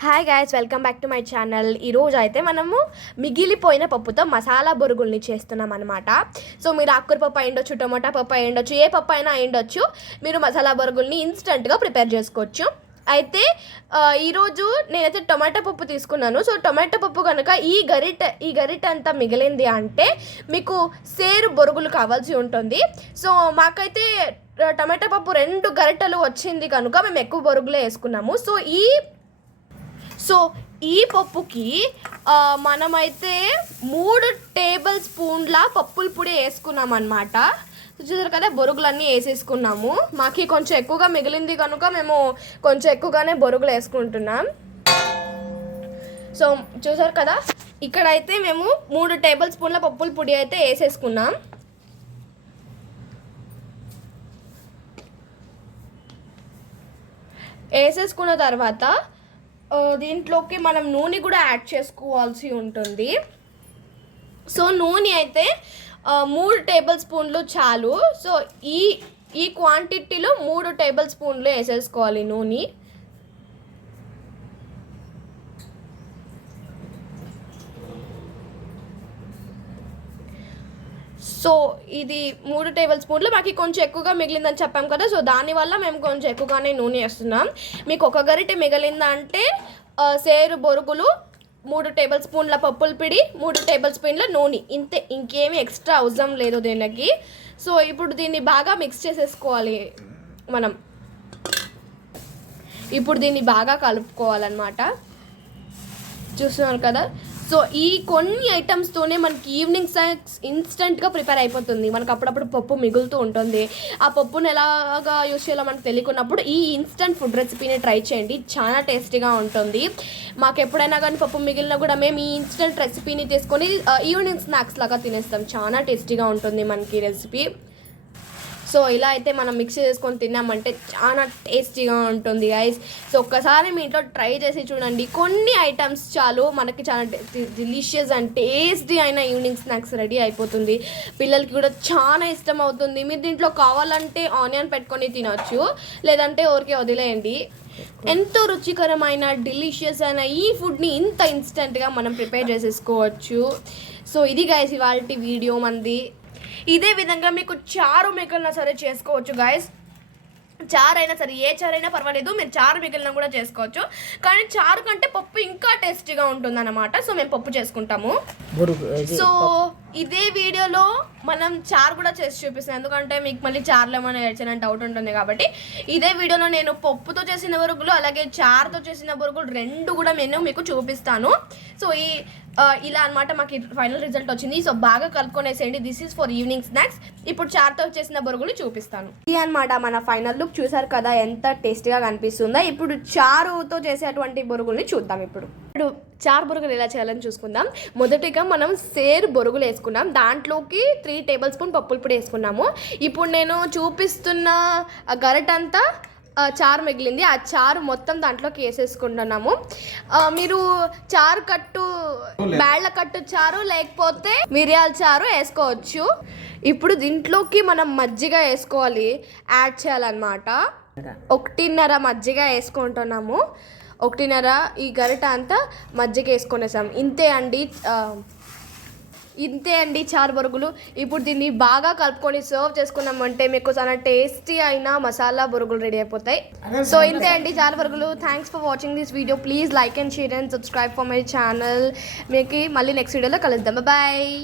Hi guys, welcome back to my channel. ఈరోజు అయితే మనము మిగిలిపోయిన పప్పుతో మసాలా బొరుగుల్ని చేస్తున్నాం అనమాట. సో మీరు ఆకుకూర పప్పు అయ్యుండొచ్చు, టొమాటో పప్పు అయ్యుండొచ్చు, ఏ పప్పు అయినా అయ్యుండొచ్చు. మీరు మసాలా బొరుగుల్ని ఇన్స్టెంట్గా ప్రిపేర్ చేసుకోవచ్చు. అయితే ఈరోజు నేనైతే టొమాటో పప్పు తీసుకున్నాను. సో టొమాటో పప్పు కనుక ఈ గరిట అంతా మిగిలింది అంటే మీకు సేరు బొరుగులు కావాల్సి ఉంటుంది. సో మాకైతే టొమాటో పప్పు 2 గరిటెలు వచ్చింది కనుక మేము ఎక్కువ బొరుగులే వేసుకున్నాము. సో ఈ పప్పుకి మనమైతే 3 టేబుల్ స్పూన్ల పప్పుల పొడి వేసుకున్నాం అనమాట. చూసారు కదా, బొరుగులన్నీ వేసేసుకున్నాము. మాకు కొంచెం ఎక్కువగా మిగిలింది కనుక మేము కొంచెం ఎక్కువగానే బొరుగులు వేసుకుంటున్నాం. సో చూసారు కదా, ఇక్కడైతే మేము 3 టేబుల్ స్పూన్ల పప్పుల పొడి అయితే వేసేసుకున్నాం. వేసేసుకున్న తర్వాత దీంట్లోకి మనం నూనె కూడా యాడ్ చేసుకోవాల్సి ఉంటుంది. సో నూనె అయితే 3 టేబుల్ స్పూన్లు చాలు. సో ఈ క్వాంటిటీలో 3 టేబుల్ స్పూన్లు వేసేసుకోవాలి నూనె. సో ఇది 3 టేబుల్ స్పూన్లు మాకు కొంచెం ఎక్కువగా మిగిలిందని చెప్పాం కదా. సో దానివల్ల మేము కొంచెం ఎక్కువగానే నూనె వేస్తున్నాం. మీకు ఒక గరిటె మిగిలిందంటే సేరు బొరుగులు, 3 టేబుల్ స్పూన్ల పప్పుల పిడి, 3 టేబుల్ స్పూన్ల నూనె, ఇంతే. ఇంకేమీ ఎక్స్ట్రా అవసరం లేదు దీనికి. సో ఇప్పుడు దీన్ని బాగా మిక్స్ చేసేసుకోవాలి మనం. ఇప్పుడు దీన్ని బాగా కలుపుకోవాలన్నమాట. చూస్తున్నారు కదా. సో ఈ కొన్ని ఐటమ్స్తోనే మనకి ఈవినింగ్ స్నాక్స్ ఇన్స్టెంట్గా ప్రిపేర్ అయిపోతుంది. మనకు అప్పుడప్పుడు పప్పు మిగులుతూ ఉంటుంది. ఆ పప్పును ఎలాగా యూజ్ చేయాలో మనకు తెలియకున్నప్పుడు ఈ ఇన్స్టెంట్ ఫుడ్ రెసిపీని ట్రై చేయండి, చాలా టేస్టీగా ఉంటుంది. మాకు ఎప్పుడైనా కానీ పప్పు మిగిలినా కూడా మేము ఈ ఇన్స్టెంట్ రెసిపీని తీసుకొని ఈవినింగ్ స్నాక్స్ లాగా తినేస్తాం. చాలా టేస్టీగా ఉంటుంది మనకి రెసిపీ. సో ఇలా అయితే మనం మిక్స్ చేసుకొని తిన్నామంటే చాలా టేస్టీగా ఉంటుంది గైస్. సో ఒక్కసారి మీ ఇంట్లో ట్రై చేసి చూడండి. కొన్ని ఐటమ్స్ చాలు, మనకి చాలా డిలీషియస్ అండ్ టేస్టీ అయిన ఈవినింగ్ స్నాక్స్ రెడీ అయిపోతుంది. పిల్లలకి కూడా చాలా ఇష్టం అవుతుంది. మీరు దీంట్లో కావాలంటే ఆనియన్ పెట్టుకొని తినొచ్చు, లేదంటే ఊరికే వదిలేయండి. ఎంతో రుచికరమైన డిలీషియస్ అయిన ఈ ఫుడ్ని ఇంత ఇన్స్టెంట్గా మనం ప్రిపేర్ చేసేసుకోవచ్చు. సో ఇది గైస్ ఇవాల్టి వీడియో మంది. ఇదే విధంగా మీకు చారు మిగిలినా సరే చేసుకోవచ్చు గైస్. చారు అయినా సరే, ఏ చారు అయినా పర్వాలేదు, మీరు చారు మిగిలిన కూడా చేసుకోవచ్చు. కానీ చారు కంటే పప్పు ఇంకా టేస్టీగా ఉంటుంది అన్నమాట. సో మేము పప్పు చేసుకుంటాము. సో ఇదే వీడియోలో మనం చారు కూడా చేసి చూపిస్తాను, ఎందుకంటే మీకు మళ్ళీ చారులో ఏమైనా ఏడ్చానని డౌట్ ఉంటుంది కాబట్టి. ఇదే వీడియోలో నేను పప్పుతో చేసిన బొరుగులు అలాగే చారుతో చేసిన బొరుగులు 2 కూడా నేను మీకు చూపిస్తాను. సో ఇలా అనమాట మాకు ఫైనల్ రిజల్ట్ వచ్చింది. సో బాగా కలుపుకొనేసేయండి. This is for evening snacks. ఇప్పుడు చారుతో చేసిన బొరుగులు చూపిస్తాను. ఇది అనమాట మన ఫైనల్ లుక్. చూసారు కదా ఎంత టేస్టీగా కనిపిస్తుందో. ఇప్పుడు చారుతో చేసేటువంటి బొరుగుల్ని చూద్దాం. ఇప్పుడు చారు బొరుగులు ఎలా చేయాలని చూసుకుందాం. మొదటిగా మనం సేరు బొరుగులు వేసుకున్నాం, దాంట్లోకి 3 టేబుల్ స్పూన్ పప్పుల పొడి వేసుకున్నాము. ఇప్పుడు నేను చూపిస్తున్న గరిటంతా చారు మిగిలింది, ఆ చారు మొత్తం దాంట్లోకి వేసేసుకుంటున్నాము. మీరు చారు కట్టు, బ్యాళ్ళ కట్టు చారు లేకపోతే మిరియాల చారు వేసుకోవచ్చు. ఇప్పుడు దీంట్లోకి మనం మజ్జిగ వేసుకోవాలి, యాడ్ చేయాలన్నమాట. 1.5 మజ్జిగ వేసుకుంటున్నాము. 1.5 ఈ గరిట అంతా మజ్జిగ వేసుకునేసాం. ఇంతే అండి చారు బొరుగులు. ఇప్పుడు దీన్ని బాగా కలుపుకొని సర్వ్ చేసుకున్నామంటే మీకు చాలా టేస్టీ అయిన మసాలా బొరుగులు రెడీ అయిపోతాయి. సో ఇంతే అండి చారు బొరుగులు. Thanks for watching this video. Please like and share and subscribe for my channel. మీకు మళ్ళీ నెక్స్ట్ వీడియోలో కలుద్దాం. బాయ్.